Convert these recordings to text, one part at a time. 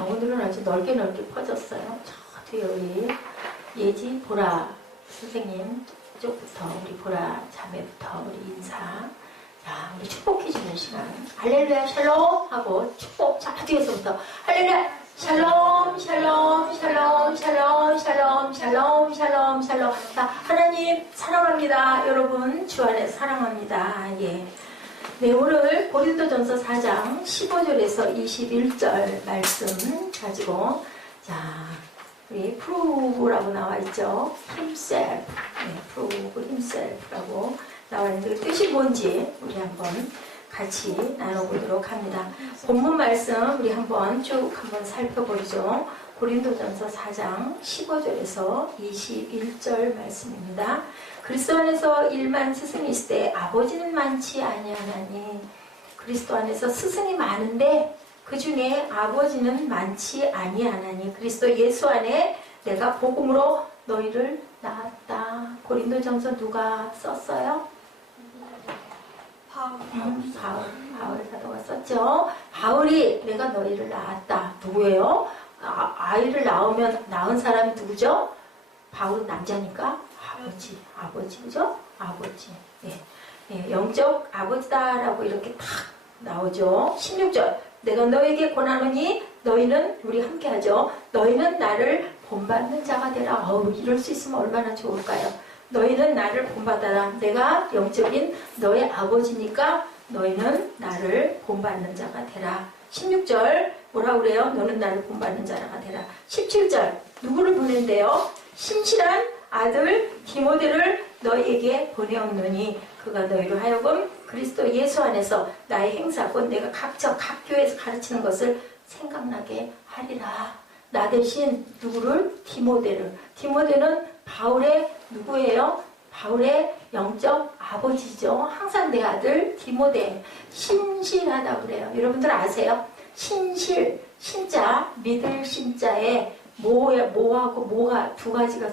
오늘은 아주 넓게 퍼졌어요. 저 뒤에 우리 예지 보라 선생님 쪽부터 우리 보라 자매부터 우리 인사. 자, 우리 축복해주는 시간. 할렐루야 샬롬 하고 축복. 자, 뒤에서부터 할렐루야 샬롬 샬롬 샬롬 샬롬 샬롬 샬롬 샬롬 샬롬. 자, 하나님 사랑합니다. 여러분 주 안에서 사랑합니다. 예. 네, 오늘 고린도전서 4장 15절에서 21절 말씀 가지고, 자, 우리 prove라고 나와 있죠. himself. 네, prove himself라고 나와 있는데 뜻이 뭔지 우리 한번 같이 나눠보도록 합니다. 본문 말씀 우리 한번 쭉 한번 살펴보죠. 고린도전서 4장 15절에서 21절 말씀입니다. 그리스도 안에서 일만 스승이 있을 때 아버지는 많지 아니하나니. 그리스도 안에서 스승이 많은데 그 중에 아버지는 많지 아니하나니. 그리스도 예수 안에 내가 복음으로 너희를 낳았다. 고린도전서 누가 썼어요? 바울 사도가 썼죠. 바울이 내가 너희를 낳았다. 누구예요? 아이를 낳은 사람이 누구죠? 바울은 남자니까 아버지, 그죠? 아버지. 예. 예, 영적 아버지다라고 이렇게 탁 나오죠. 16절. 내가 너에게 권하노니 너희는, 우리 함께 하죠. 너희는 나를 본받는 자가 되라. 이럴 수 있으면 얼마나 좋을까요? 너희는 나를 본받아라. 내가 영적인 너의 아버지니까 너희는 나를 본받는 자가 되라. 16절. 뭐라 그래요? 너는 나를 본받는 자가 되라. 17절. 누구를 보낸대요? 신실한 아들 디모데를 너희에게 보내었노니 그가 너희로 하여금 그리스도 예수 안에서 나의 행사 곧 내가 각 교회에서 가르치는 것을 생각나게 하리라. 나 대신 누구를? 디모데를. 디모데는 바울의 누구예요? 바울의 영적 아버지죠. 항상 내 아들 디모데. 신실하다고 그래요. 여러분들 아세요? 신실, 신자, 믿을 신자에 모하고 모가 두 가지가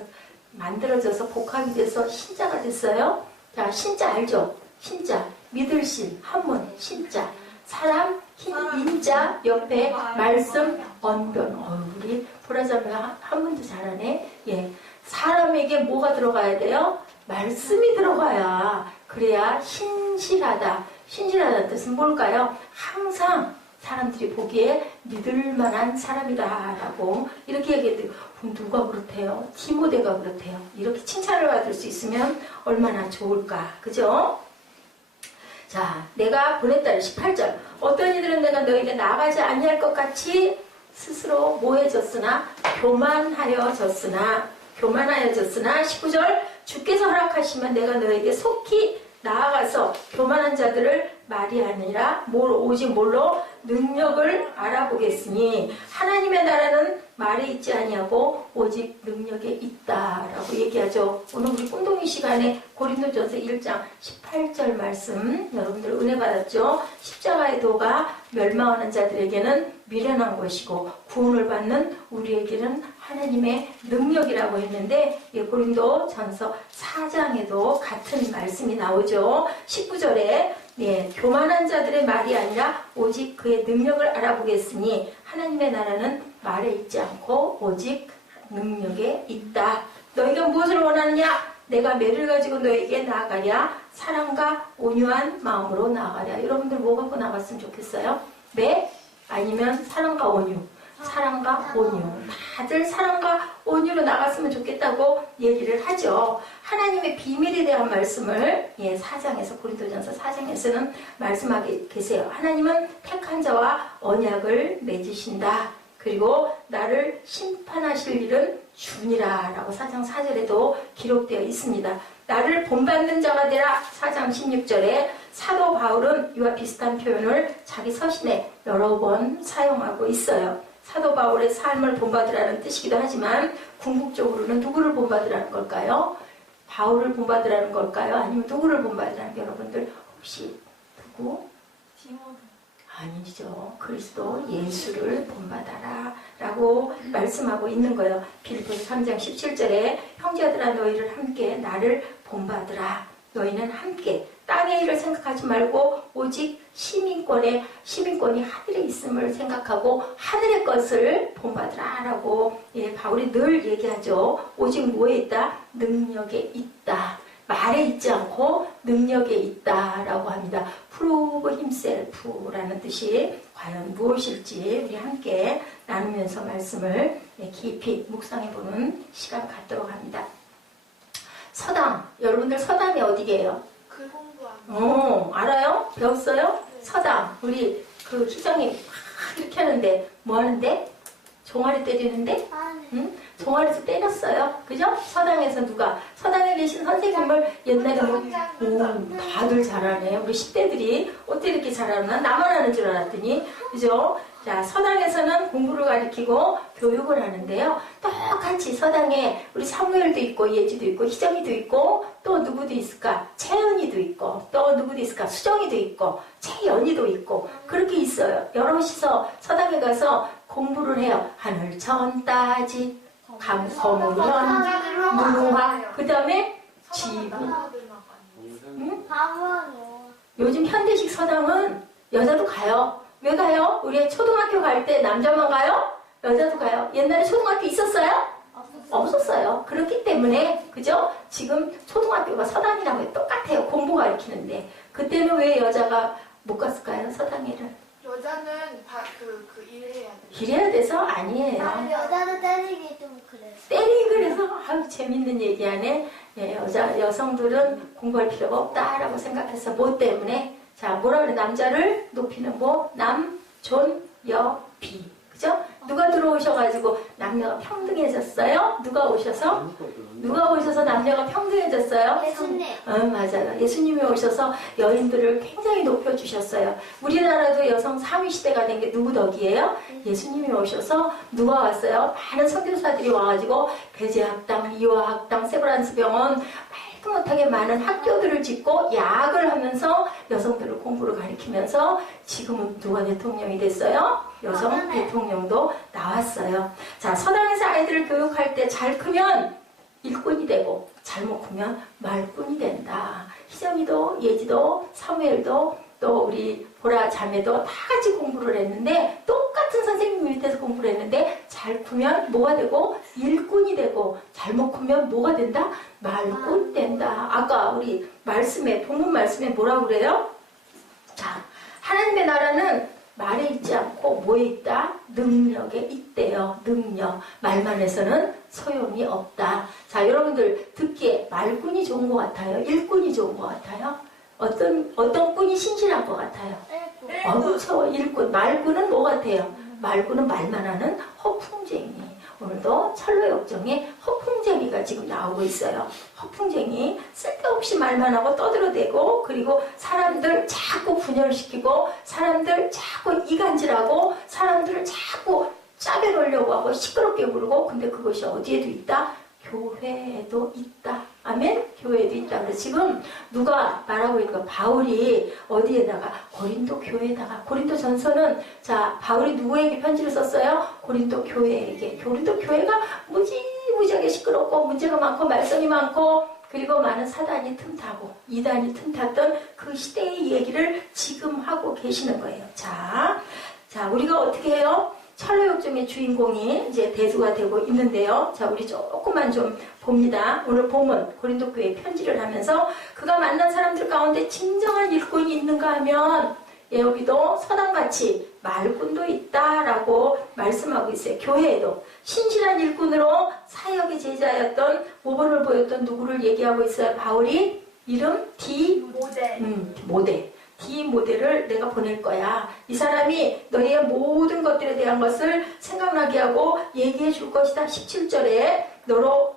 만들어져서 복합이 돼서 신자가 됐어요. 자, 신자 알죠? 신자, 믿을 신, 한문, 신자. 사람, 인자, 옆에 말씀, 언변. 우리 보라자매가 한문도 잘하네. 예. 사람에게 뭐가 들어가야 돼요? 말씀이 들어가야. 그래야 신실하다. 신실하다는 뜻은 뭘까요? 항상 사람들이 보기에 믿을 만한 사람이다라고 이렇게 얘기해도 누가 그렇대요? 디모데가 그렇대요. 이렇게 칭찬을 받을 수 있으면 얼마나 좋을까. 그죠? 자, 내가 보냈다. 18절. 어떤 이들은 내가 너에게 나가지 아니할 것 같이 스스로 모해졌으나 교만하여졌으나 19절. 주께서 허락하시면 내가 너에게 속히 나아가서 교만한 자들을 말이 아니라 오직 뭘로? 능력을 알아보겠으니 하나님의 나라는 말에 있지 아니하고 오직 능력에 있다라고 얘기하죠. 오늘 우리 꿈동이 시간에 고린도전서 1장 18절 말씀 여러분들 은혜 받았죠? 십자가의 도가 멸망하는 자들에게는 미련한 것이고 구원을 받는 우리에게는 하나님의 능력이라고 했는데 고린도전서 4장에도 같은 말씀이 나오죠. 19절에 교만한 자들의 말이 아니라 오직 그의 능력을 알아보겠으니 하나님의 나라는 말에 있지 않고 오직 능력에 있다. 너희가 무엇을 원하느냐? 내가 매를 가지고 너에게 나아가랴. 사랑과 온유한 마음으로 나아가랴. 여러분들 뭐 갖고 나갔으면 좋겠어요? 매? 아니면 사랑과 온유. 사랑과 온유. 다들 사랑과 온유로 나갔으면 좋겠다고 얘기를 하죠. 하나님의 비밀에 대한 말씀을 4장에서 고린도전서 4장에서는 말씀하게 계세요. 하나님은 택한 자와 언약을 맺으신다. 그리고 나를 심판하실 일은 주니라 라고 4장 4절에도 기록되어 있습니다. 나를 본받는 자가 되라. 4장 16절에 사도 바울은 이와 비슷한 표현을 자기 서신에 여러 번 사용하고 있어요. 사도 바울의 삶을 본받으라는 뜻이기도 하지만 궁극적으로는 누구를 본받으라는 걸까요? 바울을 본받으라는 걸까요? 아니면 누구를 본받으라는 게 여러분들 혹시 누구? 아니죠. 그리스도 예수를 본받아라 라고 말씀하고 있는 거예요. 빌립보서 3장 17절에 형제들아 너희를 함께 나를 본받으라. 너희는 함께 땅의 일을 생각하지 말고 오직 시민권이 하늘에 있음을 생각하고 하늘의 것을 본받으라라고 바울이 늘 얘기하죠. 오직 뭐에 있다? 능력에 있다. 말에 있지 않고 능력에 있다라고 합니다. Prove himself라는 뜻이 과연 무엇일지 우리 함께 나누면서 말씀을 깊이 묵상해보는 시간 갖도록 합니다. 서당, 여러분들 서당이 어디게요? 글 공부하는. 알아요? 배웠어요? 서당, 우리 그 희정이 막 이렇게 하는데 뭐 하는데? 종아리 때리는데? 응? 종아리에서 때렸어요. 그죠? 서당에서 누가? 서당에 계신 선생님을 옛날에 다들 잘하네. 우리 10대들이 어떻게 이렇게 잘하나? 나만 하는 줄 알았더니. 그죠? 자, 서당에서는 공부를 가르치고 교육을 하는데요. 똑같이 서당에 우리 사무엘도 있고 예지도 있고 희정이도 있고 또 누구도 있을까? 채은이도 있고 또 누구도 있을까? 수정이도 있고 채연이도 있고 그렇게 있어요. 여럿이서 서당에 가서 공부를 해요. 하늘 천 따지 거무현 무화 그 다음에 지부. 응? 요즘 현대식 서당은 여자도 가요. 왜 가요? 우리 초등학교 갈 때 남자만 가요? 여자도 가요. 옛날에 초등학교 있었어요? 없었어요. 그렇기 때문에 그죠? 지금 초등학교가 서당이랑 똑같아요. 공부 가르치는데 그때는 왜 여자가 못 갔을까요? 서당에를. 여자는 일해야 돼. 일해야 돼서 아니에요. 여자도 때리기 좀 그래. 때리기 그래서 아유 재밌는 얘기하네. 여성들은 공부할 필요가 없다라고 생각해서 뭐 때문에 자 뭐라 그래 남자를 높이는 뭐 남존 여비 그죠? 누가 들어오셔가지고 남녀가 평등해졌어요? 누가 오셔서 남녀가 평등해졌어요? 예수님. 맞아요. 예수님이 오셔서 여인들을 굉장히 높여주셨어요. 우리나라도 여성 3위 시대가 된 게 누구 덕이에요? 예수님이 오셔서 누가 왔어요? 많은 선교사들이 와가지고 배제학당, 이화학당, 세브란스 병원 말도 못하게 많은 학교들을 짓고 야학을 하면서 여성들을 공부를 가르치면서 지금은 누가 대통령이 됐어요? 여성 대통령도 나왔어요. 자, 서당에서 아이들을 교육할 때 잘 크면 일꾼이 되고 잘못 크면 말꾼이 된다. 희정이도 예지도 사무엘도 또 우리 보라 자매도 다 같이 공부를 했는데 똑같은 선생님 밑에서 공부를 했는데 잘 크면 뭐가 되고 일꾼이 되고 잘못 크면 뭐가 된다? 말꾼 된다. 아까 우리 말씀에 본문 말씀에 뭐라고 그래요? 자, 하나님의 나라는 말에 있지 않고 뭐에 있다? 능력에 있대요. 능력. 말만 해서는 소용이 없다. 자, 여러분들 듣기에 말꾼이 좋은 것 같아요? 일꾼이 좋은 것 같아요? 어떤 꾼이 신실한 것 같아요? 그렇죠. 일꾼. 말꾼은 뭐 같아요? 말꾼은 말만 하는 허풍쟁이. 오늘도 철로역정에 허풍쟁이가 지금 나오고 있어요. 허풍쟁이 쓸데없이 말만 하고 떠들어대고 그리고 사람들 자꾸 분열시키고 사람들 자꾸 이간질하고 사람들을 자꾸 짜게 놀려고 하고 시끄럽게 부르고 근데 그것이 어디에도 있다? 교회에도 있다. 아멘? 교회에도 있다. 그래서 지금 누가 말하고 있는 거 바울이 어디에다가 고린도 교회에다가 고린도 전서는 자 바울이 누구에게 편지를 썼어요? 고린도 교회에게. 고린도 교회가 무지무지하게 시끄럽고 문제가 많고 말썽이 많고 그리고 많은 사단이 틈타고 이단이 틈탔던 그 시대의 얘기를 지금 하고 계시는 거예요. 자 우리가 어떻게 해요? 철로역정의 주인공이 이제 대두가 되고 있는데요. 자, 우리 조금만 좀 봅니다. 오늘 본문 고린도 교회에 편지를 하면서 그가 만난 사람들 가운데 진정한 일꾼이 있는가 하면 여기도 서당같이 말꾼도 있다라고 말씀하고 있어요. 교회에도 신실한 일꾼으로 사역의 제자였던 모범을 보였던 누구를 얘기하고 있어요. 바울이 이름 디모데. 디모데를 내가 보낼 거야. 이 사람이 너희의 모든 것들에 대한 것을 생각나게 하고 얘기해 줄 것이다. 17절에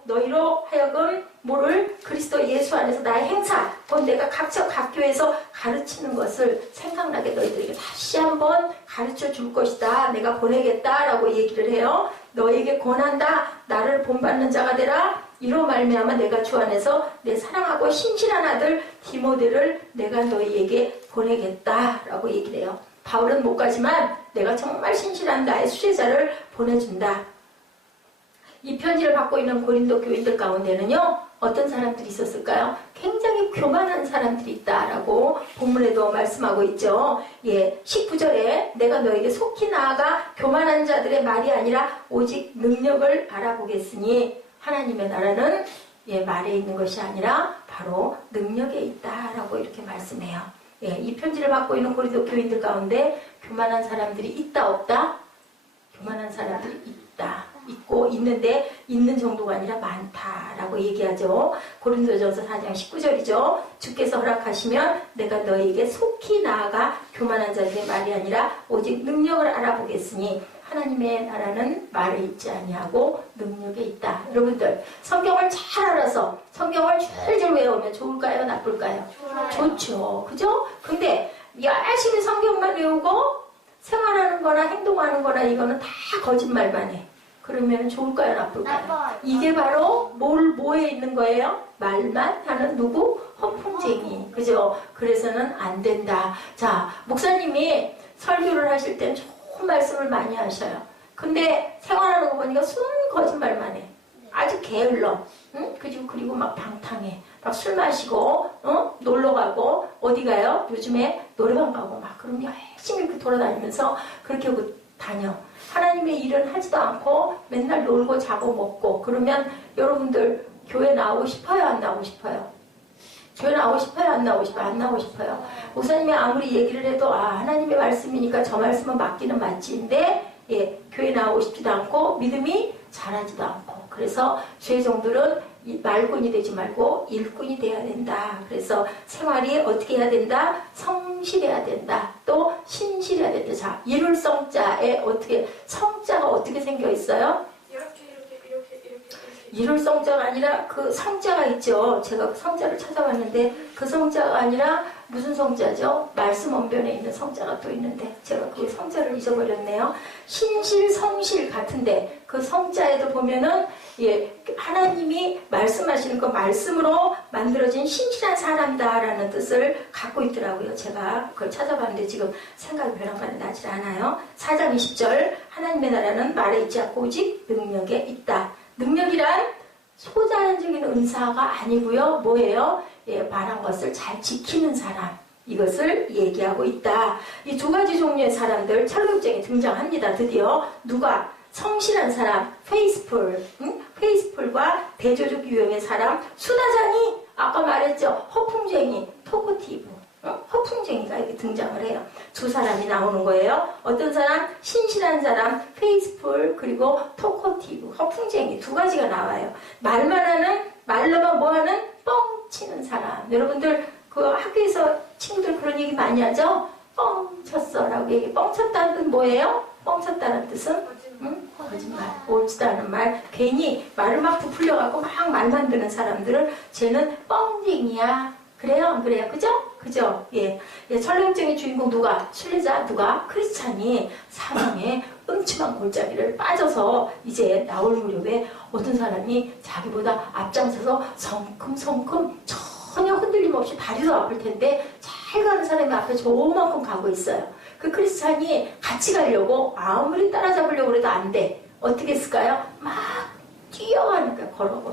너희로 하여금 뭐를 그리스도 예수 안에서 나의 행사 곧 내가 각 교회에서 가르치는 것을 생각나게 너희들에게 다시 한번 가르쳐 줄 것이다. 내가 보내겠다라고 얘기를 해요. 너희에게 권한다. 나를 본받는 자가 되라. 이로 말미암아 내가 주 안에서 내 사랑하고 신실한 아들 디모데를 내가 너희에게 보내겠다라고 얘기를 해요. 바울은 못 가지만 내가 정말 신실한 나의 수제자를 보내준다. 이 편지를 받고 있는 고린도 교인들 가운데는요, 어떤 사람들이 있었을까요? 굉장히 교만한 사람들이 있다라고 본문에도 말씀하고 있죠. 예, 19절에 내가 너에게 속히 나아가 교만한 자들의 말이 아니라 오직 능력을 알아보겠으니 하나님의 나라는 말에 있는 것이 아니라 바로 능력에 있다라고 이렇게 말씀해요. 예, 이 편지를 받고 있는 고린도 교인들 가운데 교만한 사람들이 있다 없다? 교만한 사람들이 있다. 있고 있는데 있는 정도가 아니라 많다라고 얘기하죠. 고린도전서 4장 19절이죠. 주께서 허락하시면 내가 너에게 속히 나아가 교만한 자들의 말이 아니라 오직 능력을 알아보겠으니 하나님의 나라는 말에 있지 아니하고 능력에 있다. 여러분들 성경을 잘 알아서 성경을 줄줄 외우면 좋을까요? 나쁠까요? 좋죠. 그죠? 근데 열심히 성경만 외우고 생활하는 거나 행동하는 거나 이거는 다 거짓말만 해. 그러면 좋을까요? 나쁠까요? 이게 바로 뭐에 있는 거예요? 말만 하는 누구? 허풍쟁이. 그죠? 그래서는 안 된다. 자, 목사님이 설교를 하실 땐 좋은 말씀을 많이 하셔요. 근데 생활하는 거 보니까 순 거짓말만 해. 아주 게을러. 응? 그리고 막 방탕해. 막 술 마시고, 놀러 가고, 어디 가요? 요즘에 노래방 가고 막 그런 열심히 이렇게 돌아다니면서 그렇게 하고 다녀. 하나님의 일은 하지도 않고 맨날 놀고 자고 먹고. 그러면 여러분들 교회 나오고 싶어요? 안 나오고 싶어요? 교회 나오고 싶어요? 안 나오고 싶어요? 안 나오고 싶어요. 목사님이 아무리 얘기를 해도 하나님의 말씀이니까 저 말씀은 맞기는 맞지인데 교회 나오고 싶지도 않고 믿음이 자라지도 않고. 그래서 죄종들은 말꾼이 되지 말고 일꾼이 돼야 된다. 그래서 생활이 어떻게 해야 된다? 성실해야 된다. 또 신실해야 된다. 자, 이룰 성자에 어떻게 성자가 어떻게 생겨 있어요? 이렇게. 이룰 성자가 아니라 그 성자가 있죠. 제가 그 성자를 찾아봤는데 그 성자가 아니라 무슨 성자죠? 말씀 언변에 있는 성자가 또 있는데 제가 그 성자를 잊어버렸네요. 신실, 성실 같은데 그 성자에도 보면은 하나님이 말씀하시는 그 말씀으로 만들어진 신실한 사람다라는 뜻을 갖고 있더라고요. 제가 그걸 찾아봤는데 지금 생각이 변화가 나질 않아요. 4장 20절 하나님의 나라는 말에 있지 않고 오직 능력에 있다. 능력이란 소자연적인 은사가 아니고요. 뭐예요? 말한 것을 잘 지키는 사람. 이것을 얘기하고 있다. 이 두 가지 종류의 사람들 철학적에 등장합니다. 드디어 누가? 성실한 사람, 페이스풀, 페이스풀과 대조적 유형의 사람, 수다쟁이, 아까 말했죠. 허풍쟁이, 토커티브, 허풍쟁이가 이렇게 등장을 해요. 두 사람이 나오는 거예요. 어떤 사람? 신실한 사람, 페이스풀, 그리고 토커티브, 허풍쟁이 두 가지가 나와요. 말만 하는, 말로만 뭐하는? 뻥치는 사람. 여러분들 그 학교에서 친구들 그런 얘기 많이 하죠? 뻥쳤어 라고 얘기. 뻥쳤다는 뜻은 뭐예요? 뻥쳤다는 뜻은? 거짓말. 옳지도 않은 말. 괜히 말을 막 부풀려갖고 막 말 만드는 사람들을 쟤는 뻥쟁이야. 그래요? 안 그래요? 그죠? 그죠? 철렁증의 주인공 누가? 순례자 누가? 크리스찬이 사망의 음침한 골짜기를 빠져서 이제 나올 무렵에 어떤 사람이 자기보다 앞장서서 성큼성큼 전혀 흔들림 없이 다리도 아플 텐데 잘 가는 사람이 앞에 조만큼 가고 있어요. 그 크리스찬이 같이 가려고 아무리 따라잡으려고 해도 안 돼. 어떻게 했을까요? 막 뛰어가니까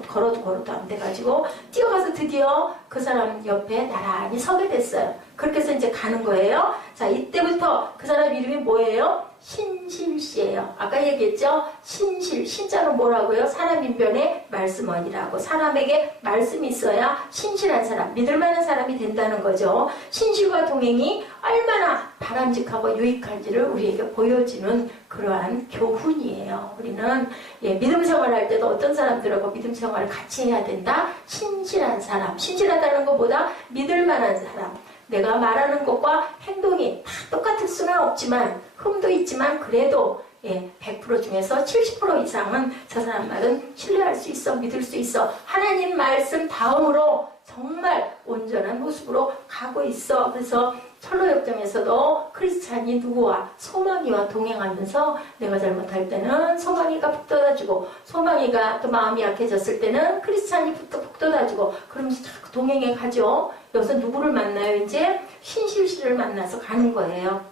걸어도 안 돼가지고 뛰어가서 드디어 그 사람 옆에 나란히 서게 됐어요. 그렇게 해서 이제 가는 거예요. 자, 이때부터 그 사람 이름이 뭐예요? 신실씨예요. 아까 얘기했죠? 신실. 신자는 뭐라고요? 사람 인변의 말씀원이라고. 사람에게 말씀이 있어야 신실한 사람, 믿을 만한 사람이 된다는 거죠. 신실과 동행이 얼마나 바람직하고 유익한지를 우리에게 보여주는 그러한 교훈이에요. 우리는 믿음 생활할 때도 어떤 사람들하고 믿음 생활을 같이 해야 된다? 신실한 사람. 신실하다는 것보다 믿을 만한 사람. 내가 말하는 것과 행동이 다 똑같을 수는 없지만 흠도 있지만 그래도 100% 중에서 70% 이상은 저 사람 말은 신뢰할 수 있어, 믿을 수 있어. 하나님 말씀 다음으로 정말 온전한 모습으로 가고 있어. 그래서 철로역정에서도 크리스찬이 누구와? 소망이와 동행하면서 내가 잘못할 때는 소망이가 북돋아주고 소망이가 또 마음이 약해졌을 때는 크리스찬이 북돋아주고 그러면서 자꾸 동행해 가죠. 여기서 누구를 만나요? 이제 신실씨를 만나서 가는 거예요.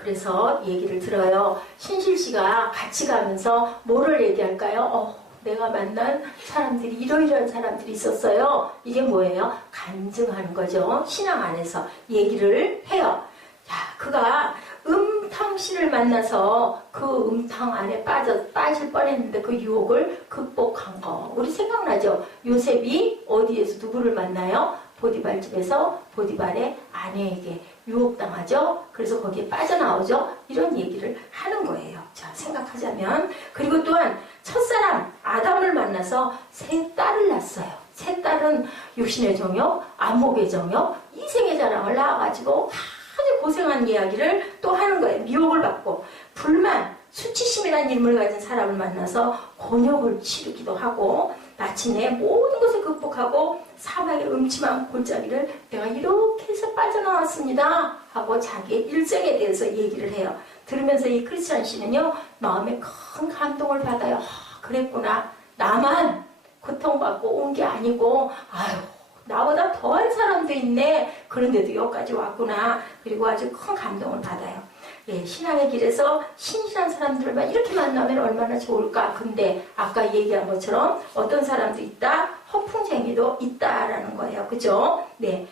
그래서 얘기를 들어요. 신실 씨가 같이 가면서 뭐를 얘기할까요? 내가 만난 사람들이 이러이러한 사람들이 있었어요. 이게 뭐예요? 간증하는 거죠. 신앙 안에서 얘기를 해요. 야, 그가 음탕신을 만나서 그 음탕 안에 빠질 뻔했는데 그 유혹을 극복한 거. 우리 생각나죠? 요셉이 어디에서 누구를 만나요? 보디발 집에서 보디발의 아내에게 유혹당하죠? 그래서 거기에 빠져나오죠? 이런 얘기를 하는 거예요. 자, 생각하자면. 그리고 또한 첫사랑 아담을 만나서 세 딸을 낳았어요. 세 딸은 육신의 정욕, 안목의 정욕, 이생의 자랑을 낳아가지고 아주 고생한 이야기를 또 하는 거예요. 미혹을 받고 불만, 수치심이라는 이름을 가진 사람을 만나서 곤욕을 치르기도 하고 마침내 모든 것을 극복하고 사막의 음침한 골짜기를 내가 이렇게 해서 빠져나왔습니다 하고 자기의 일생에 대해서 얘기를 해요. 들으면서 이 크리스찬 씨는요, 마음에 큰 감동을 받아요. 그랬구나. 나만 고통받고 온 게 아니고 아유, 나보다 더한 사람도 있네. 그런데도 여기까지 왔구나. 그리고 아주 큰 감동을 받아요. 예, 신앙의 길에서 신실한 사람들만 이렇게 만나면 얼마나 좋을까. 근데 아까 얘기한 것처럼 어떤 사람도 있다. 허풍쟁이도 있다라는 거예요. 그죠? 네.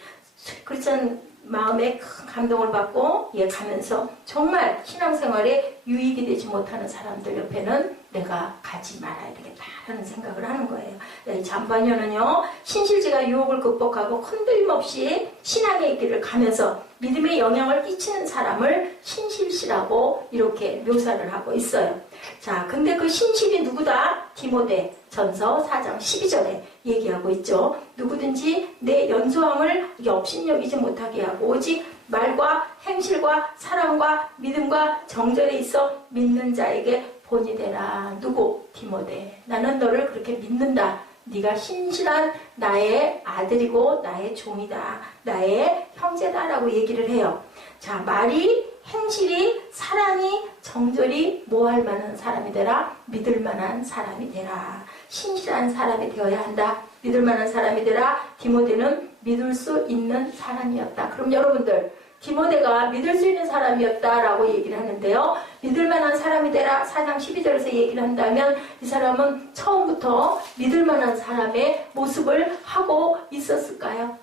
크리스천 마음에 큰 감동을 받고 가면서 정말 신앙생활에 유익이 되지 못하는 사람들 옆에는 내가 가지 말아야 되겠다라는 생각을 하는 거예요. 네, 잠반년은요, 신실지가 유혹을 극복하고 흔들림 없이 신앙의 길을 가면서 믿음에 영향을 끼치는 사람을 신실씨라고 이렇게 묘사를 하고 있어요. 자, 근데 그 신실이 누구다? 디모데 전서 4장 12절에 얘기하고 있죠. 누구든지 내 연소함을 업신여기지 못하게 하고 오직 말과 행실과 사랑과 믿음과 정절에 있어 믿는 자에게 본이 되라. 누구? 디모데. 나는 너를 그렇게 믿는다. 네가 신실한 나의 아들이고 나의 종이다. 나의 형제다라고 얘기를 해요. 자, 말이, 행실이, 사랑이, 정절이 뭐할 만한 사람이 되라? 믿을 만한 사람이 되라. 신실한 사람이 되어야 한다. 믿을 만한 사람이 되라. 디모데는 믿을 수 있는 사람이었다. 그럼 여러분들, 디모데가 믿을 수 있는 사람이었다라고 얘기를 하는데요. 믿을 만한 사람이 되라 4장 12절에서 얘기를 한다면 이 사람은 처음부터 믿을 만한 사람의 모습을 하고 있었을까요?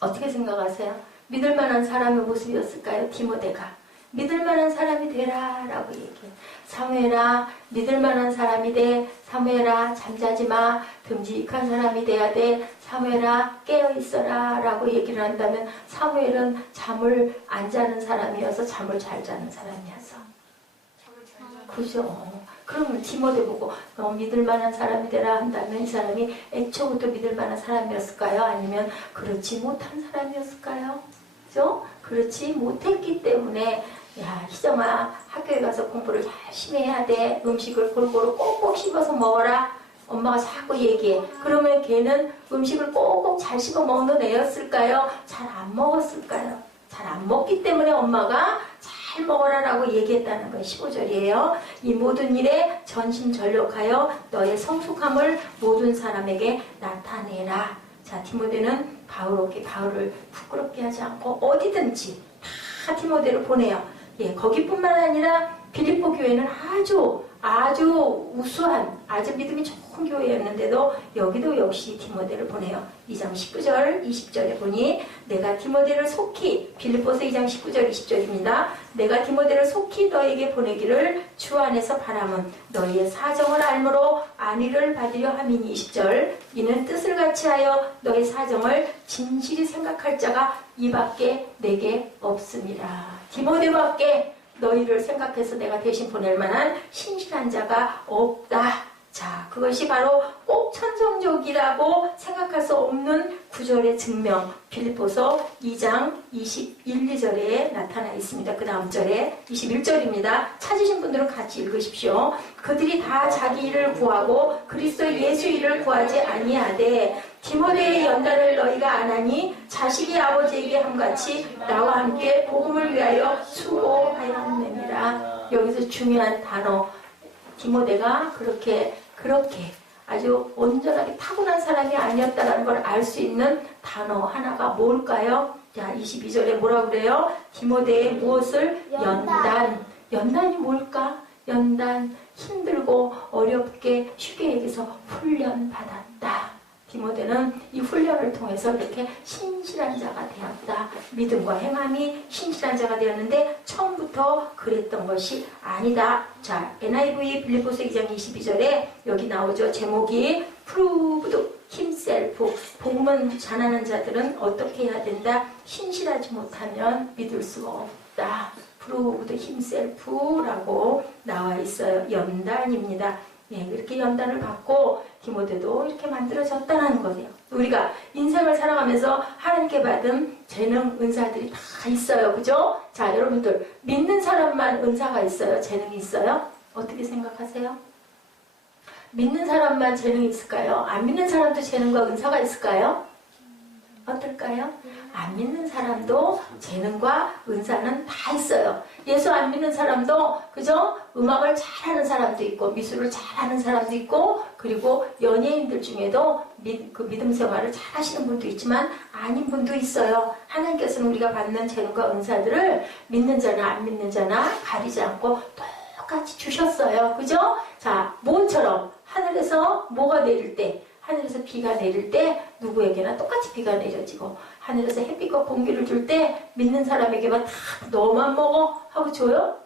어떻게 생각하세요? 믿을 만한 사람의 모습이었을까요? 디모데가. 믿을 만한 사람이 되라 라고 얘기해요. 사무엘아, 믿을 만한 사람이 돼. 사무엘아, 잠자지 마. 듬직한 사람이 돼야 돼. 사무엘아, 깨어있어라 라고 얘기를 한다면 사무엘은 잠을 안 자는 사람이어서 잠을 잘 자는 사람이어서. 그죠? 그러면 디모데 보고 믿을 만한 사람이 되라 한다면 이 사람이 애초부터 믿을 만한 사람이었을까요? 아니면 그렇지 못한 사람이었을까요? 그죠? 그렇지 못했기 때문에 야, 희정아, 학교에 가서 공부를 열심히 해야 돼. 음식을 골고루 꼭꼭 씹어서 먹어라. 엄마가 자꾸 얘기해. 그러면 걔는 음식을 꼭꼭 잘 씹어 먹는 애였을까요? 잘 안 먹었을까요? 잘 안 먹기 때문에 엄마가 잘 먹어라라고 얘기했다는 건 15절이에요. 이 모든 일에 전심전력하여 너의 성숙함을 모든 사람에게 나타내라. 자, 디모데는 바울을 부끄럽게 하지 않고 어디든지 다 디모데를 보내요. 예, 거기뿐만 아니라 빌립보 교회는 아주 우수한, 아주 믿음이 좋은 교회였는데도 여기도 역시 디모데를 보내요. 2장 19절, 20절에 보니 내가 디모데를 속히, 빌립보서 2장 19절, 20절입니다. 내가 디모데를 속히 너에게 보내기를 주 안에서 바람은 너희의 사정을 알므로 안위를 받으려 함이니 20절. 이는 뜻을 같이 하여 너희 사정을 진실히 생각할 자가 이밖에 내게 없습니다. 디모데밖에 너희를 생각해서 내가 대신 보낼 만한 신실한 자가 없다. 자, 그것이 바로 꼭 천성적이라고 생각할 수 없는 구절의 증명. 빌립보서 2장 21, 2절에 나타나 있습니다. 그 다음 절에 21절입니다. 찾으신 분들은 같이 읽으십시오. 그들이 다 자기 일을 구하고 그리스도 예수 일을 구하지 아니하되 디모데의 연단을 너희가 안 하니 자식이 아버지에게 함같이 나와 함께 복음을 위하여 수고하였느니라. 여기서 중요한 단어, 디모데가 그렇게 아주 온전하게 타고난 사람이 아니었다는 걸 알 수 있는 단어 하나가 뭘까요? 자, 22절에 뭐라고 그래요? 디모데에 무엇을? 연단. 연단이 뭘까? 연단, 힘들고 어렵게 휴게에게서 훈련받았다. 디모데는 이 훈련을 통해서 이렇게 신실한 자가 되었다. 믿음과 행함이 신실한 자가 되었는데 처음부터 그랬던 것이 아니다. 자, NIV 빌립보서 2장 22절에 여기 나오죠. 제목이 Proved himself. 복음은 잘하는 자들은 어떻게 해야 된다? 신실하지 못하면 믿을 수가 없다. Proved himself라고 나와 있어요. 연단입니다. 예, 이렇게 연단을 받고 디모데도 이렇게 만들어졌다는 거예요. 우리가 인생을 살아가면서 하나님께 받은 재능, 은사들이 다 있어요. 그죠? 자, 여러분들 믿는 사람만 은사가 있어요? 재능이 있어요? 어떻게 생각하세요? 믿는 사람만 재능이 있을까요? 안 믿는 사람도 재능과 은사가 있을까요? 어떨까요? 안 믿는 사람도 재능과 은사는 다 있어요. 예수 안 믿는 사람도, 그죠? 음악을 잘하는 사람도 있고, 미술을 잘하는 사람도 있고, 그리고 연예인들 중에도 그 믿음 생활을 잘하시는 분도 있지만, 아닌 분도 있어요. 하나님께서는 우리가 받는 재능과 은사들을 믿는 자나 안 믿는 자나 가리지 않고 똑같이 주셨어요. 그죠? 자, 뭐처럼 하늘에서 뭐가 내릴 때, 하늘에서 비가 내릴 때 누구에게나 똑같이 비가 내려지고, 하늘에서 햇빛과 공기를 줄 때 믿는 사람에게만 다 너만 먹어 하고 줘요?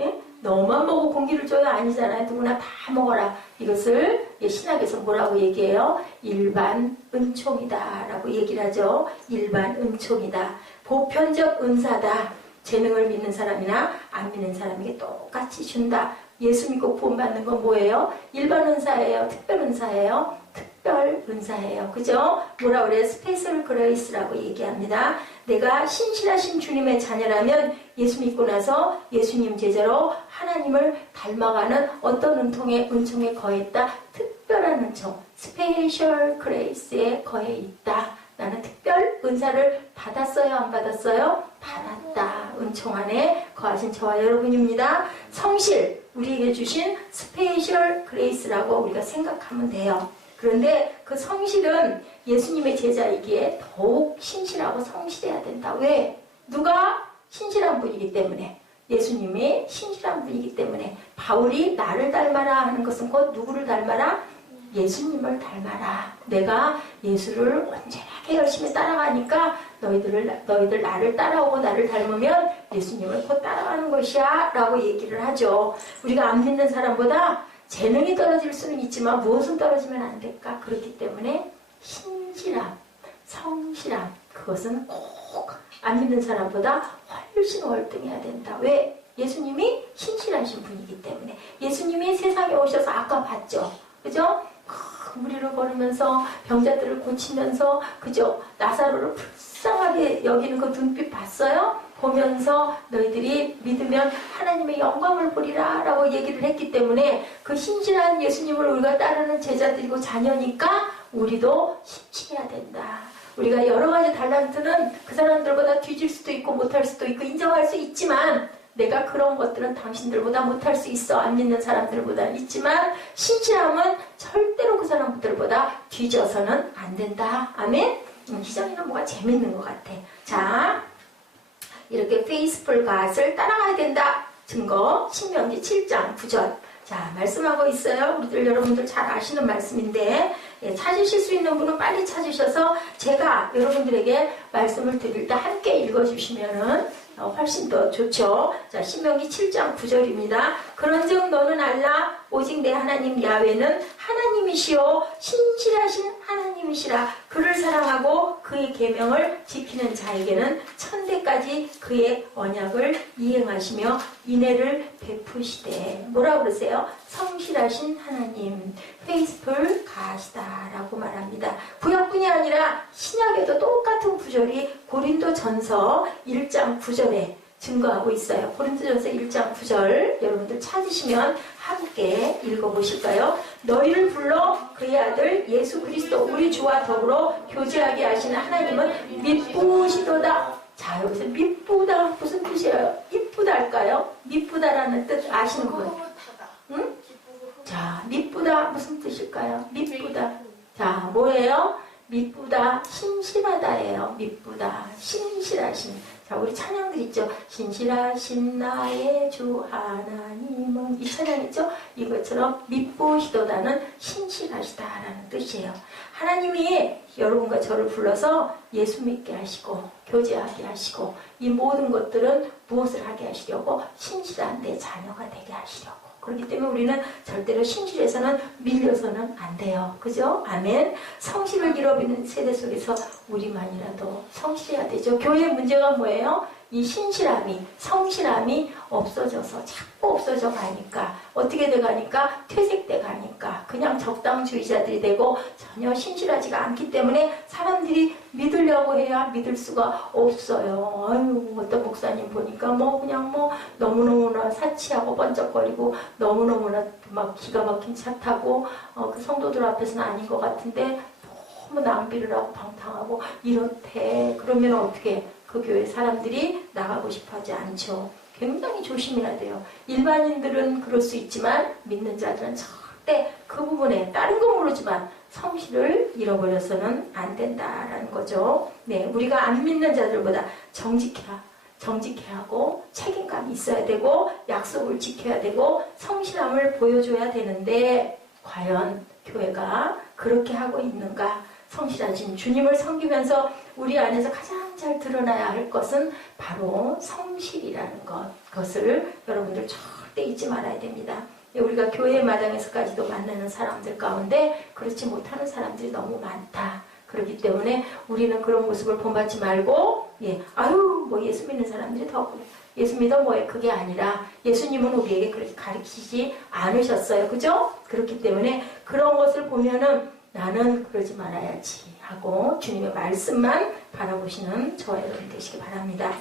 예? 너만 먹어 공기를 줘요? 아니잖아요. 누구나 다 먹어라. 이것을 신학에서 뭐라고 얘기해요? 일반 은총이다 라고 얘기를 하죠. 일반 은총이다. 보편적 은사다. 재능을 믿는 사람이나 안 믿는 사람에게 똑같이 준다. 예수 믿고 구원받는 건 뭐예요? 일반 은사예요? 특별 은사예요? 특별 은사예요. 그죠? 뭐라 그래요? 스페셜 그레이스라고 얘기합니다. 내가 신실하신 주님의 자녀라면 예수 믿고 나서 예수님 제자로 하나님을 닮아가는 어떤 은총에 거했다? 특별한 은총, 스페셜 그레이스에 거해 있다. 나는 특별 은사를 받았어요? 안 받았어요? 받았다. 은총 안에 거하신 저와 여러분입니다. 성실, 우리에게 주신 스페셜 그레이스라고 우리가 생각하면 돼요. 그런데 그 성실은 예수님의 제자이기에 더욱 신실하고 성실해야 된다. 왜? 누가 신실한 분이기 때문에. 예수님이 신실한 분이기 때문에. 바울이 나를 닮아라 하는 것은 곧 누구를 닮아라? 예수님을 닮아라. 내가 예수를 온전하게 열심히 따라가니까 너희들 나를 따라오고 나를 닮으면 예수님을 곧 따라가는 것이야 라고 얘기를 하죠. 우리가 안 믿는 사람보다 재능이 떨어질 수는 있지만 무엇은 떨어지면 안 될까? 그렇기 때문에 신실함, 성실함, 그것은 꼭 안 믿는 사람보다 훨씬 월등해야 된다. 왜? 예수님이 신실하신 분이기 때문에. 예수님이 세상에 오셔서 아까 봤죠. 그죠? 무리를 걸으면서 병자들을 고치면서, 그죠? 나사로를 불쌍하게 여기는 그 눈빛 봤어요? 보면서 너희들이 믿으면 하나님의 영광을 보리라 라고 얘기를 했기 때문에 그 신실한 예수님을 우리가 따르는 제자들이고 자녀니까 우리도 신실해야 된다. 우리가 여러 가지 달란트는 그 사람들보다 뒤질 수도 있고 못할 수도 있고 인정할 수 있지만 내가 그런 것들은 당신들보다 못할 수 있어. 안 믿는 사람들보다 있지만 신실함은 절대로 그 사람들보다 뒤져서는 안 된다. 아멘? 희정이는 뭐가 재밌는 것 같아. 자, 이렇게 페이스풀 갓을 따라가야 된다. 증거 신명기 7장 9절. 자, 말씀하고 있어요. 우리들 여러분들 잘 아시는 말씀인데 찾으실 수 있는 분은 빨리 찾으셔서 제가 여러분들에게 말씀을 드릴 때 함께 읽어주시면은 훨씬 더 좋죠. 자, 신명기 7장 9절입니다. 그런즉 너는 알라 오직 내 하나님 야훼는 하나님이시오 신실하신 하나님이시라. 그를 사랑하고 그의 계명을 지키는 자에게는 천대까지 그의 언약을 이행하시며 인애를 베푸시되. 뭐라고 그러세요? 성실하신 하나님, 페이스풀 가시다 라고 말합니다. 구약뿐이 아니라 신약에도 똑같은 구절이 고린도전서 1장 9절에 증거하고 있어요. 고린도전서 1장 9절 여러분들 찾으시면 함께 읽어보실까요? 너희를 불러 그의 아들 예수 그리스도 우리 주와 더불어 교제하게 하시는 하나님은 미쁘시도다. 자, 여기서 미쁘다 무슨 뜻이에요? 이쁘다 할까요? 미쁘다라는 뜻 아시는 분? 응? 자, 미쁘다 무슨 뜻일까요? 미쁘다. 자, 뭐예요? 미쁘다, 신실하다예요. 미쁘다, 신실하신. 자, 우리 찬양들 있죠. 신실하신 나의 주 하나님은, 이 찬양 있죠. 이것처럼 미쁘시도다는 신실하시다라는 뜻이에요. 하나님이 여러분과 저를 불러서 예수 믿게 하시고 교제하게 하시고 이 모든 것들은 무엇을 하게 하시려고? 신실한 내 자녀가 되게 하시려고. 그렇기 때문에 우리는 절대로 신실해서는 밀려서는 안 돼요. 그죠? 아멘. 성실을 잃어버리는 세대 속에서 우리만이라도 성실해야 되죠. 교회의 문제가 뭐예요? 이 신실함이, 성실함이 없어져서 자꾸 없어져 가니까 어떻게 돼 가니까 퇴색돼 가니까 그냥 적당주의자들이 되고 전혀 신실하지가 않기 때문에 사람들이 믿으려고 해야 믿을 수가 없어요. 아유, 어떤 목사님 보니까 뭐 그냥 뭐 너무너무나 사치하고 번쩍거리고 너무너무나 막 기가 막힌 차 타고 그 성도들 앞에서는 아닌 것 같은데 너무 낭비를 하고 방탕하고 이렇대. 그러면 어떻게 그 교회 사람들이 나가고 싶어 하지 않죠. 굉장히 조심해야 돼요. 일반인들은 그럴 수 있지만 믿는 자들은 절대 그 부분에 다른 건 모르지만 성실을 잃어버려서는 안 된다라는 거죠. 네, 우리가 안 믿는 자들보다 정직해야 하고 책임감이 있어야 되고 약속을 지켜야 되고 성실함을 보여줘야 되는데 과연 교회가 그렇게 하고 있는가? 성실하신 주님을 섬기면서 우리 안에서 가장 잘 드러나야 할 것은 바로 성실이라는 그것을 여러분들 절대 잊지 말아야 됩니다. 우리가 교회 마당에서까지도 만나는 사람들 가운데 그렇지 못하는 사람들이 너무 많다. 그렇기 때문에 우리는 그런 모습을 본받지 말고 뭐 예수 믿는 사람들이 더 그래. 예수 믿어 뭐해. 그게 아니라 예수님은 우리에게 그렇게 가르치지 않으셨어요. 그죠? 그렇기 때문에 그런 것을 보면은 나는 그러지 말아야지 하고 주님의 말씀만 바라보시는 저와 여러분 되시기 바랍니다.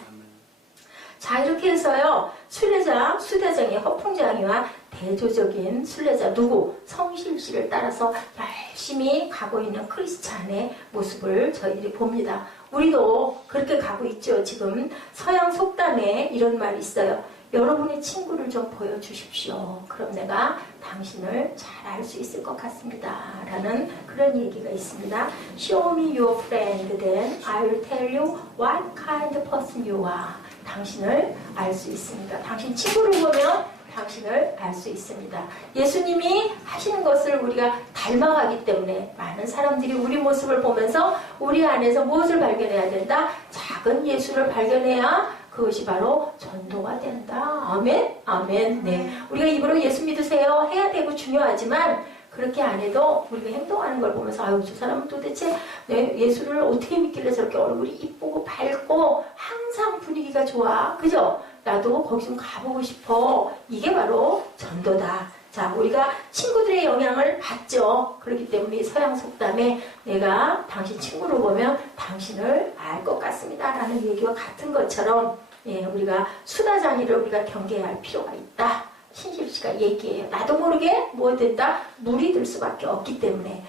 자, 이렇게 해서요. 순례자, 수대장의 허풍장이와 대조적인 순례자 누구? 성실씨를 따라서 열심히 가고 있는 크리스찬의 모습을 저희들이 봅니다. 우리도 그렇게 가고 있죠. 지금 서양 속담에 이런 말이 있어요. 여러분의 친구를 좀 보여주십시오. 그럼 내가 당신을 잘 알 수 있을 것 같습니다. 라는 그런 얘기가 있습니다. Show me your friend, then I will tell you what kind of person you are. 당신을 알 수 있습니다. 당신 친구를 보면 당신을 알 수 있습니다. 예수님이 하시는 것을 우리가 닮아가기 때문에 많은 사람들이 우리 모습을 보면서 우리 안에서 무엇을 발견해야 된다? 작은 예수를 발견해야 그것이 바로 전도가 된다. 아멘? 아멘. 네. 우리가 입으로 예수 믿으세요 해야 되고 중요하지만 그렇게 안 해도 우리가 행동하는 걸 보면서 아유, 저 사람은 도대체 예수를 어떻게 믿길래 저렇게 얼굴이 이쁘고 밝고 항상 분위기가 좋아. 그죠? 나도 거기 좀 가보고 싶어. 이게 바로 전도다. 자, 우리가 친구들의 영향을 받죠. 그렇기 때문에 서양 속담에 내가 당신 친구를 보면 당신을 알 것 같습니다. 라는 얘기와 같은 것처럼 우리가 수다장이를 우리가 경계해야 할 필요가 있다. 신실씨가 얘기해요. 나도 모르게 뭐 된다? 물이 들 수밖에 없기 때문에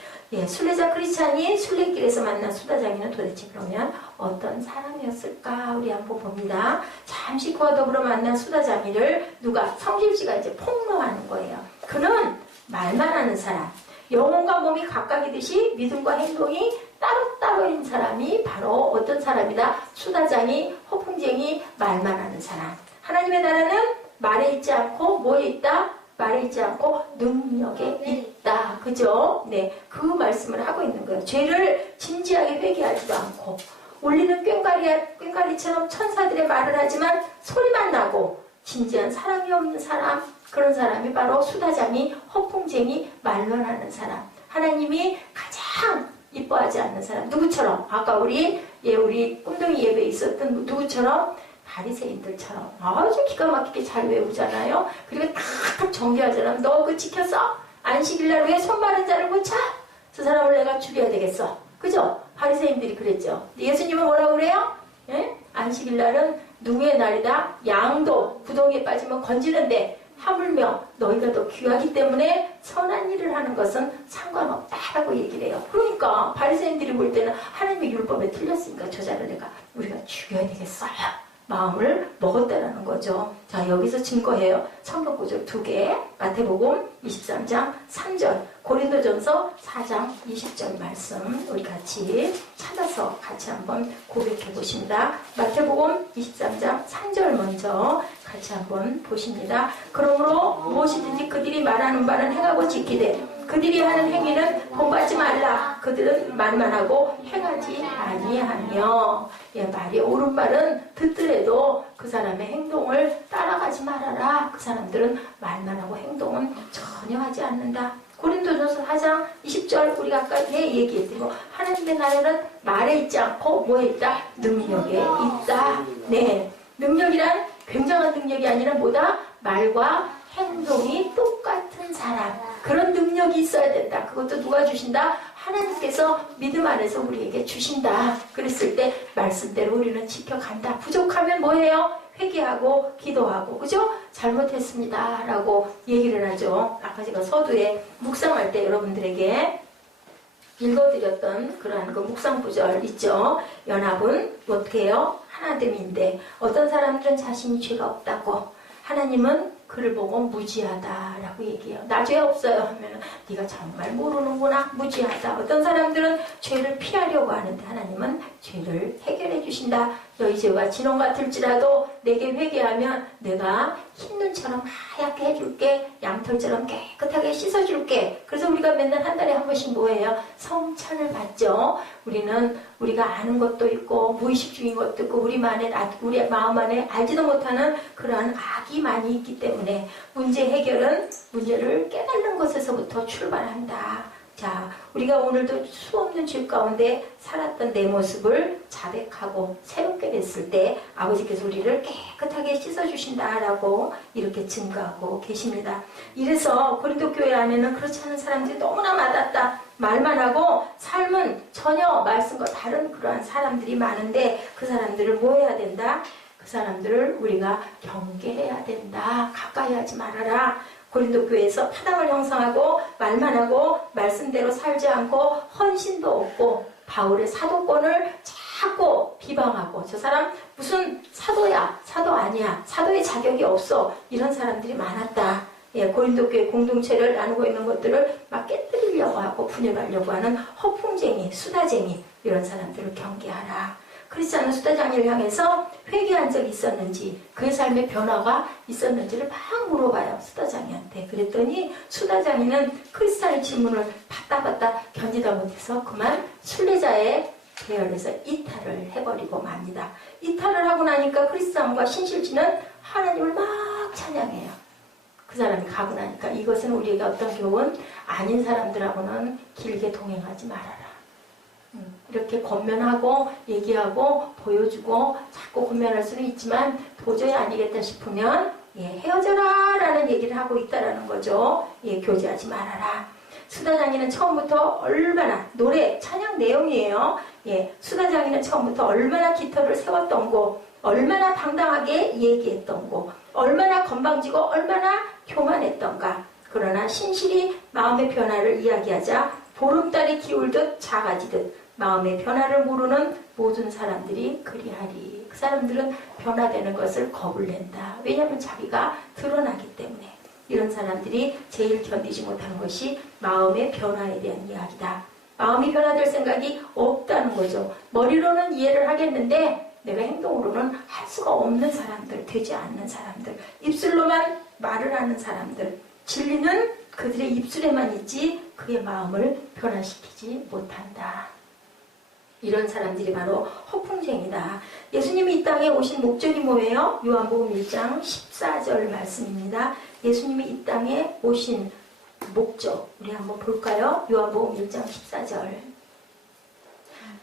순례자 크리스찬이 순례길에서 만난 수다장이는 도대체 그러면 어떤 사람이었을까? 우리 한번 봅니다. 잠시 그와 더불어 만난 수다장이를 누가? 성실씨가 이제 폭로하는 거예요. 그는 말만 하는 사람, 영혼과 몸이 각각이듯이 믿음과 행동이 따로따로인 사람이 바로 어떤 사람이다? 수다장이, 허풍쟁이, 말만 하는 사람. 하나님의 나라는 말에 있지 않고 뭐에 있다? 말에 있지 않고 능력에 있다. 그죠? 네, 그 말씀을 하고 있는 거예요. 죄를 진지하게 회개하지도 않고 울리는 꽹과리처럼 천사들의 말을 하지만 소리만 나고 진지한 사랑이 없는 사람, 그런 사람이 바로 수다장이, 허풍쟁이, 말만 하는 사람. 하나님이 가장 이뻐하지 않는 사람. 누구처럼? 아까 우리 꿈덩이 예배에 있었던 누구처럼? 바리새인들처럼 아주 기가 막히게 잘 외우잖아요. 그리고 탁탁 정죄하잖아요. 너 그거 지켰어? 안식일날 왜 손 마른 자를 고쳐? 저 사람을 내가 죽여야 되겠어. 그죠? 바리새인들이 그랬죠. 예수님은 뭐라고 그래요? 안식일날은 누구의 날이다? 양도 구덩이에 빠지면 건지는데 하물며 너희가 더 귀하기 때문에 선한 일을 하는 것은 상관없다라고 얘기를 해요. 그러니까 바리새인들이 볼 때는 하나님의 율법에 틀렸으니까 저 자를 우리가 죽여야 되겠어요. 마음을 먹었다라는 거죠. 자, 여기서 증거해요. 성경 구절 2개. 마태복음 23장 3절, 고린도전서 4장 20절 말씀 우리 같이 찾아서 같이 한번 고백해 보십니다. 마태복음 23장 3절 먼저 같이 한번 보십니다. 그러므로 무엇이든지 그들이 말하는 바는 행하고 지키되 그들이 하는 행위는 본받지 말라. 그들은 말만 하고 행하지 아니하며. 예, 말이 옳은 말은 듣더라도 그 사람의 행동을 따라가지 말아라. 그 사람들은 말만 하고 행동은 전혀 하지 않는다. 고린도전서 4장 20절 우리가 아까 얘기했던 거, 하나님의 나라는 말에 있지 않고 뭐에 있다? 능력에 있다. 네, 능력이란 굉장한 능력이 아니라 뭐다? 말과 행동이 똑같은 사람, 그런 능력이 있어야 된다. 그것도 누가 주신다? 하나님께서 믿음 안에서 우리에게 주신다. 그랬을 때 말씀대로 우리는 지켜간다. 부족하면 뭐해요? 회개하고 기도하고, 그죠? 잘못했습니다 라고 얘기를 하죠. 아까 제가 서두에 묵상할 때 여러분들에게 읽어드렸던 그러한 그 묵상 구절 있죠. 연합은 어떻게 해요? 하나됨인데 어떤 사람들은 자신이 죄가 없다고, 하나님은 그를 보고 무지하다라고 얘기해요. 나 죄 없어요 하면 네가 정말 모르는구나, 무지하다. 어떤 사람들은 죄를 피하려고 하는데 하나님은 죄를 해결해 주신다. 너희 죄가 진홍 같을지라도 내게 회개하면 내가 흰 눈처럼 하얗게 해줄게, 양털처럼 깨끗하게 씻어줄게. 그래서 우리가 맨날 한 달에 한 번씩 뭐예요? 성찬을 받죠. 우리가 아는 것도 있고 무의식 중인 것도 있고 우리 마음 안에 알지도 못하는 그러한 악이 많이 있기 때문에 문제 해결은 문제를 깨닫는 것에서부터 출발한다. 자, 우리가 오늘도 수없는 죄 가운데 살았던 내 모습을 자백하고 새롭게 됐을 때 아버지께서 우리를 깨끗하게 씻어주신다라고 이렇게 증거하고 계십니다. 이래서 고린도 교회 안에는 그렇지 않은 사람들이 너무나 많았다. 말만 하고 삶은 전혀 말씀과 다른 그러한 사람들이 많은데 그 사람들을 뭐 해야 된다? 그 사람들을 우리가 경계해야 된다. 가까이 하지 말아라. 고린도 교회에서 파당을 형성하고 말만 하고 말씀대로 살지 않고 헌신도 없고 바울의 사도권을 자꾸 비방하고, 저 사람 무슨 사도야, 사도 아니야, 사도의 자격이 없어, 이런 사람들이 많았다. 예, 고린도 교회 공동체를 나누고 있는 것들을 막 깨뜨리려고 하고 분열하려고 하는 허풍쟁이, 수다쟁이, 이런 사람들을 경계하라. 그렇지 않은 수다쟁이를 향해서 회개한 적이 있었는지, 그의 삶의 변화가 있었는지를 막 물어봐요, 수다쟁이한테. 그랬더니 수다쟁이는 크리스찬의 질문을 받다 견디다 못해서 그만 순례자의 계열에서 이탈을 해버리고 맙니다. 이탈을 하고 나니까 크리스찬과 신실지는 하나님을 막 찬양해요. 그 사람이 가고 나니까 이것은 우리에게 어떤 교훈? 아닌 사람들하고는 길게 동행하지 말아라. 이렇게 권면하고 얘기하고 보여주고 자꾸 권면할 수는 있지만 도저히 아니겠다 싶으면 헤어져라 라는 얘기를 하고 있다라는 거죠. 교제하지 말아라. 수다장이는 처음부터 얼마나, 노래 찬양 내용이에요. 수다장이는 처음부터 얼마나 깃털을 세웠던 거, 얼마나 당당하게 얘기했던 거, 얼마나 건방지고 얼마나 교만했던가. 그러나 신실히 마음의 변화를 이야기하자 보름달이 기울듯 작아지듯 마음의 변화를 모르는 모든 사람들이 그리하리. 그 사람들은 변화되는 것을 겁을 낸다. 왜냐하면 자기가 드러나기 때문에. 이런 사람들이 제일 견디지 못하는 것이 마음의 변화에 대한 이야기다. 마음이 변화될 생각이 없다는 거죠. 머리로는 이해를 하겠는데 내가 행동으로는 할 수가 없는 사람들, 되지 않는 사람들, 입술로만 말을 하는 사람들, 진리는 그들의 입술에만 있지 그의 마음을 변화시키지 못한다. 이런 사람들이 바로 허풍쟁이다. 예수님이 이 땅에 오신 목적이 뭐예요? 요한복음 1장 14절 말씀입니다. 예수님이 이 땅에 오신 목적, 우리 한번 볼까요? 요한복음 1장 14절.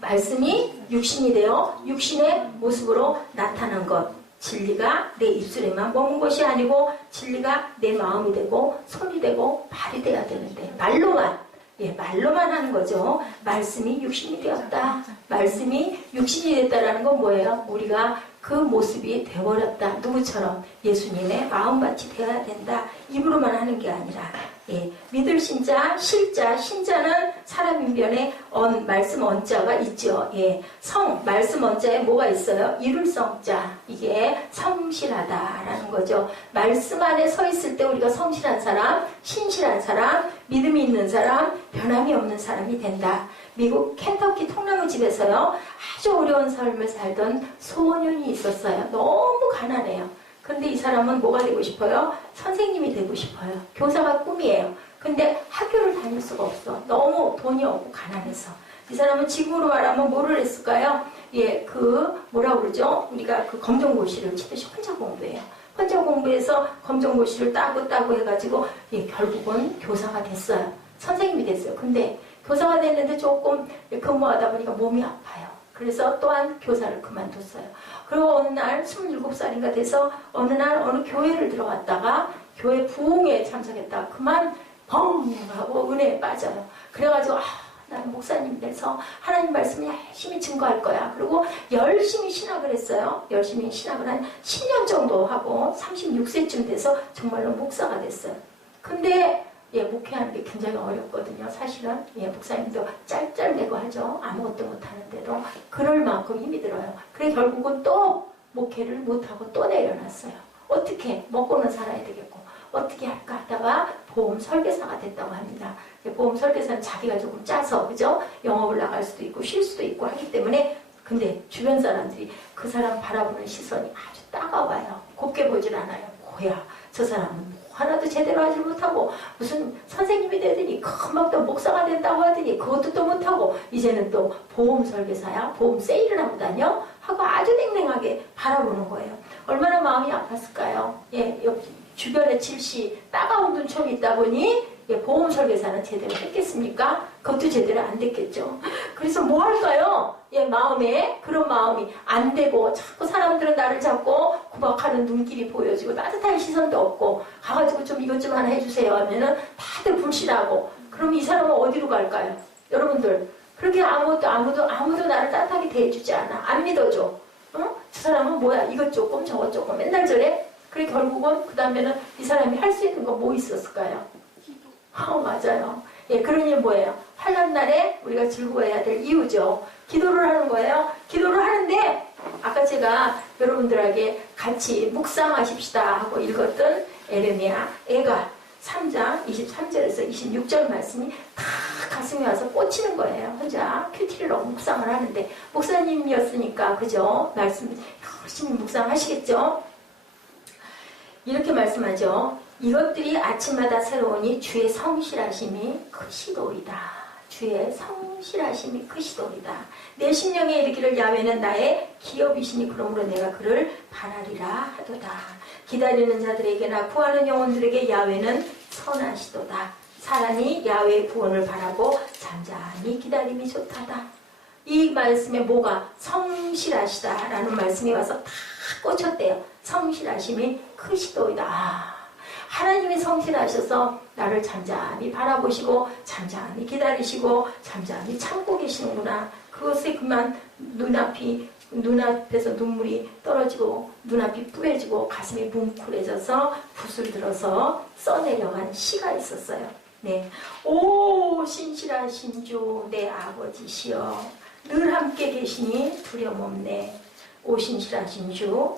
말씀이 육신이 되어 육신의 모습으로 나타난 것. 진리가 내 입술에만 머문 것이 아니고 진리가 내 마음이 되고 손이 되고 발이 돼야 되는데 말로만 하는 거죠. 말씀이 육신이 되었다. 말씀이 육신이 됐다라는 건 뭐예요? 우리가 그 모습이 되어버렸다. 누구처럼? 예수님의 마음밭이 되어야 된다. 입으로만 하는 게 아니라 예, 믿을 신자, 실자, 신자는 사람 인변에 말씀 언자가 있죠. 예, 말씀 언자에 뭐가 있어요? 이룰 성자. 이게 성실하다라는 거죠. 말씀 안에 서 있을 때 우리가 성실한 사람, 신실한 사람, 믿음이 있는 사람, 변함이 없는 사람이 된다. 미국 켄터키 통나무 집에서요, 아주 어려운 삶을 살던 소년이 있었어요. 너무 가난해요. 근데 이 사람은 뭐가 되고 싶어요? 선생님이 되고 싶어요. 교사가 꿈이에요. 근데 학교를 다닐 수가 없어. 너무 돈이 없고 가난해서. 이 사람은 지금으로 말하면 뭐를 했을까요? 예, 뭐라 그러죠? 우리가 검정고시를 치듯이 혼자 공부해요. 혼자 공부해서 검정고시를 따고 해가지고, 예, 결국은 교사가 됐어요. 선생님이 됐어요. 근데 교사가 됐는데 조금 근무하다 보니까 몸이 아파요. 그래서 또한 교사를 그만뒀어요. 그리고 어느 날 27살인가 돼서 어느 교회를 들어갔다가 교회 부흥회에 참석했다가 그만 펑 하고 은혜에 빠져요. 그래가지고 나는 목사님 돼서 하나님 말씀을 열심히 증거할 거야. 그리고 열심히 신학을 했어요. 열심히 신학을 한 10년 정도 하고 36세쯤 돼서 정말로 목사가 됐어요. 근데 예, 목회하는 게 굉장히 어렵거든요. 사실은 예, 목사님도 짤짤대고 하죠. 아무것도 못하는데도 그럴 만큼 힘이 들어요. 그래 결국은 또 목회를 못하고 또 내려놨어요. 어떻게 먹고는 살아야 되겠고 어떻게 할까 하다가 보험 설계사가 됐다고 합니다. 보험 설계사는 자기가 조금 짜서 그죠? 영업을 나갈 수도 있고 쉴 수도 있고 하기 때문에 근데 주변 사람들이 그 사람 바라보는 시선이 아주 따가워요. 곱게 보질 않아요. 뭐야 저 사람은 하나도 제대로 하지 못하고 무슨 선생님이 되더니 금방 또 목사가 된다고 하더니 그것도 또 못하고 이제는 또 보험 설계사야 보험 세일을 하고 다녀 하고 아주 냉랭하게 바라보는 거예요. 얼마나 마음이 아팠을까요? 예, 주변에 질시 따가운 눈총이 있다 보니 예, 보험 설계사는 제대로 했겠습니까? 그것도 제대로 안 됐겠죠. 그래서 뭐 할까요? 예, 마음에 그런 마음이 안 되고 자꾸 사람들은 나를 잡고 구박하는 눈길이 보여지고 따뜻한 시선도 없고 가가지고 좀 이것 좀 하나 해주세요 하면은 다들 불신하고 그럼 이 사람은 어디로 갈까요? 여러분들 그렇게 아무도 나를 따뜻하게 대해주지 않아. 안 믿어줘. 응? 저 사람은 뭐야 이것 조금 저것 조금 맨날 저래. 그래 결국은 그 다음에는 이 사람이 할 수 있는 거 뭐 있었을까요? 맞아요. 예, 그러니 뭐예요? 환난 날에 우리가 즐거워해야 될 이유죠. 기도를 하는 거예요. 기도를 하는데 아까 제가 여러분들에게 같이 묵상하십시다 하고 읽었던 에레미야 애가 3장 23절에서 26절 말씀이 다 가슴에 와서 꽂히는 거예요. 혼자 큐티를 넣고 묵상을 하는데 목사님이었으니까 그죠? 말씀 열심히 묵상하시겠죠? 이렇게 말씀하죠. 이것들이 아침마다 새로우니 주의 성실하심이 크시도이다. 주의 성실하심이 크시도이다. 내 심령에 이르기를 야훼는 나의 기업이시니 그러므로 내가 그를 바라리라 하도다. 기다리는 자들에게나 구하는 영혼들에게 야훼는 선하시도다. 사람이 야훼의 구원을 바라고 잠잠히 기다림이 좋다다. 이 말씀에 뭐가 성실하시다라는 말씀이 와서 다 꽂혔대요. 성실하심이 크시도이다. 하나님이 성실하셔서 나를 잠잠히 바라보시고 잠잠히 기다리시고 잠잠히 참고 계시는구나. 그것에 그만 눈앞에서 눈물이 떨어지고 눈앞이 뿌얘지고 가슴이 뭉클해져서 붓을 들어서 써내려간 시가 있었어요. 네, 오 신실하신 주 내 아버지시여 늘 함께 계시니 두려움 없네. 오 신실하신 주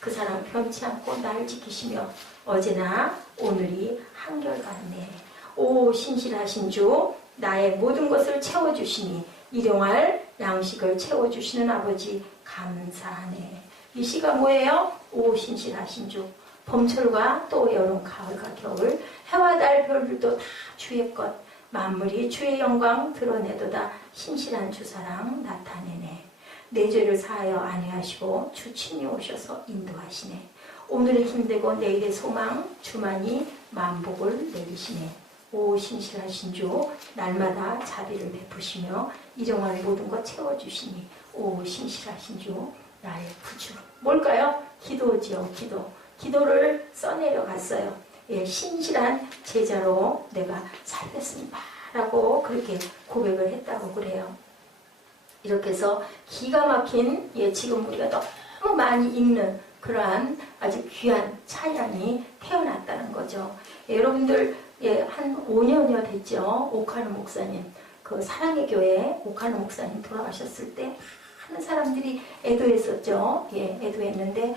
그 사람 변치 않고 나를 지키시며 어제나 오늘이 한결같네. 오 신실하신 주 나의 모든 것을 채워주시니 일용할 양식을 채워주시는 아버지 감사하네. 이 시가 뭐예요? 오 신실하신 주 봄철과 또 여름 가을과 겨울 해와 달 별들도 다 주의 것 만물이 주의 영광 드러내도다. 신실한 주 사랑 나타내네. 내 죄를 사하여 안위하시고 주 친히 오셔서 인도하시네. 오늘의 힘되고 내일의 소망 주만이 만복을 내리시네. 오 신실하신 주 날마다 자비를 베푸시며 일용할 모든 것 채워주시니 오 신실하신 주 나의 구주. 뭘까요? 기도지요. 기도를 써내려 갔어요. 예, 신실한 제자로 내가 살겠습니다 라고 그렇게 고백을 했다고 그래요. 이렇게 해서 기가 막힌 지금 우리가 너무 많이 읽는 그러한 아주 귀한 찬양이 태어났다는 거죠. 여러분들 예, 한 5년여 됐죠. 오카노 목사님, 그 사랑의 교회 오카노 목사님 돌아가셨을 때 많은 사람들이 애도했었죠. 예, 애도했는데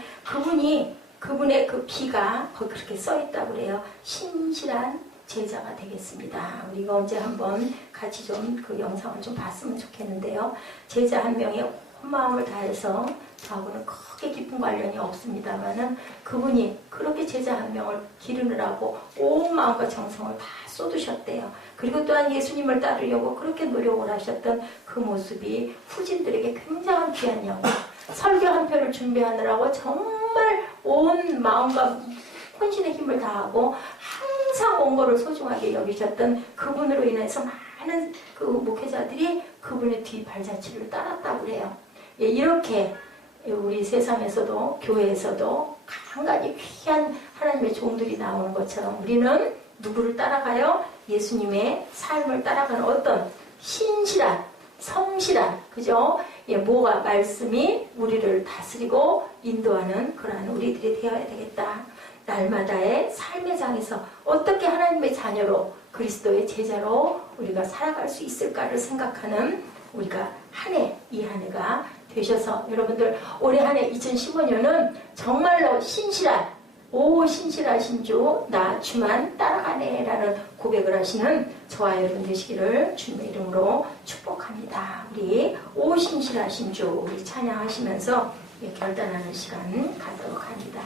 그분의 그 비가 거기 그렇게 써 있다고 그래요. 신실한 제자가 되겠습니다. 우리가 언제 한번 같이 좀 그 영상을 좀 봤으면 좋겠는데요. 제자 한 명이 온 마음을 다해서 저하고는 크게 깊은 관련이 없습니다만은 그분이 그렇게 제자 한 명을 기르느라고 온 마음과 정성을 다 쏟으셨대요. 그리고 또한 예수님을 따르려고 그렇게 노력을 하셨던 그 모습이 후진들에게 굉장한 귀한 영광. 설교 한 편을 준비하느라고 정말 온 마음과 혼신의 힘을 다하고 항상 온 거를 소중하게 여기셨던 그분으로 인해서 많은 그 목회자들이 그분의 뒤 발자취를 따랐다고 그래요. 예, 이렇게 우리 세상에서도 교회에서도 간간히 귀한 하나님의 종들이 나오는 것처럼 우리는 누구를 따라가요? 예수님의 삶을 따라가는 어떤 신실한, 성실한, 그죠? 예, 뭐가 말씀이 우리를 다스리고 인도하는 그러한 우리들이 되어야 되겠다. 날마다의 삶의 장에서 어떻게 하나님의 자녀로 그리스도의 제자로 우리가 살아갈 수 있을까를 생각하는 우리가 이 한 해가 되셔서 여러분들 올해 한 해 2015년은 정말로 신실하신 주 나 주만 따라가네 라는 고백을 하시는 저와 여러분 되시기를 주님의 이름으로 축복합니다. 우리 신실하신 주 우리 찬양하시면서 결단하는 시간 갖도록 합니다.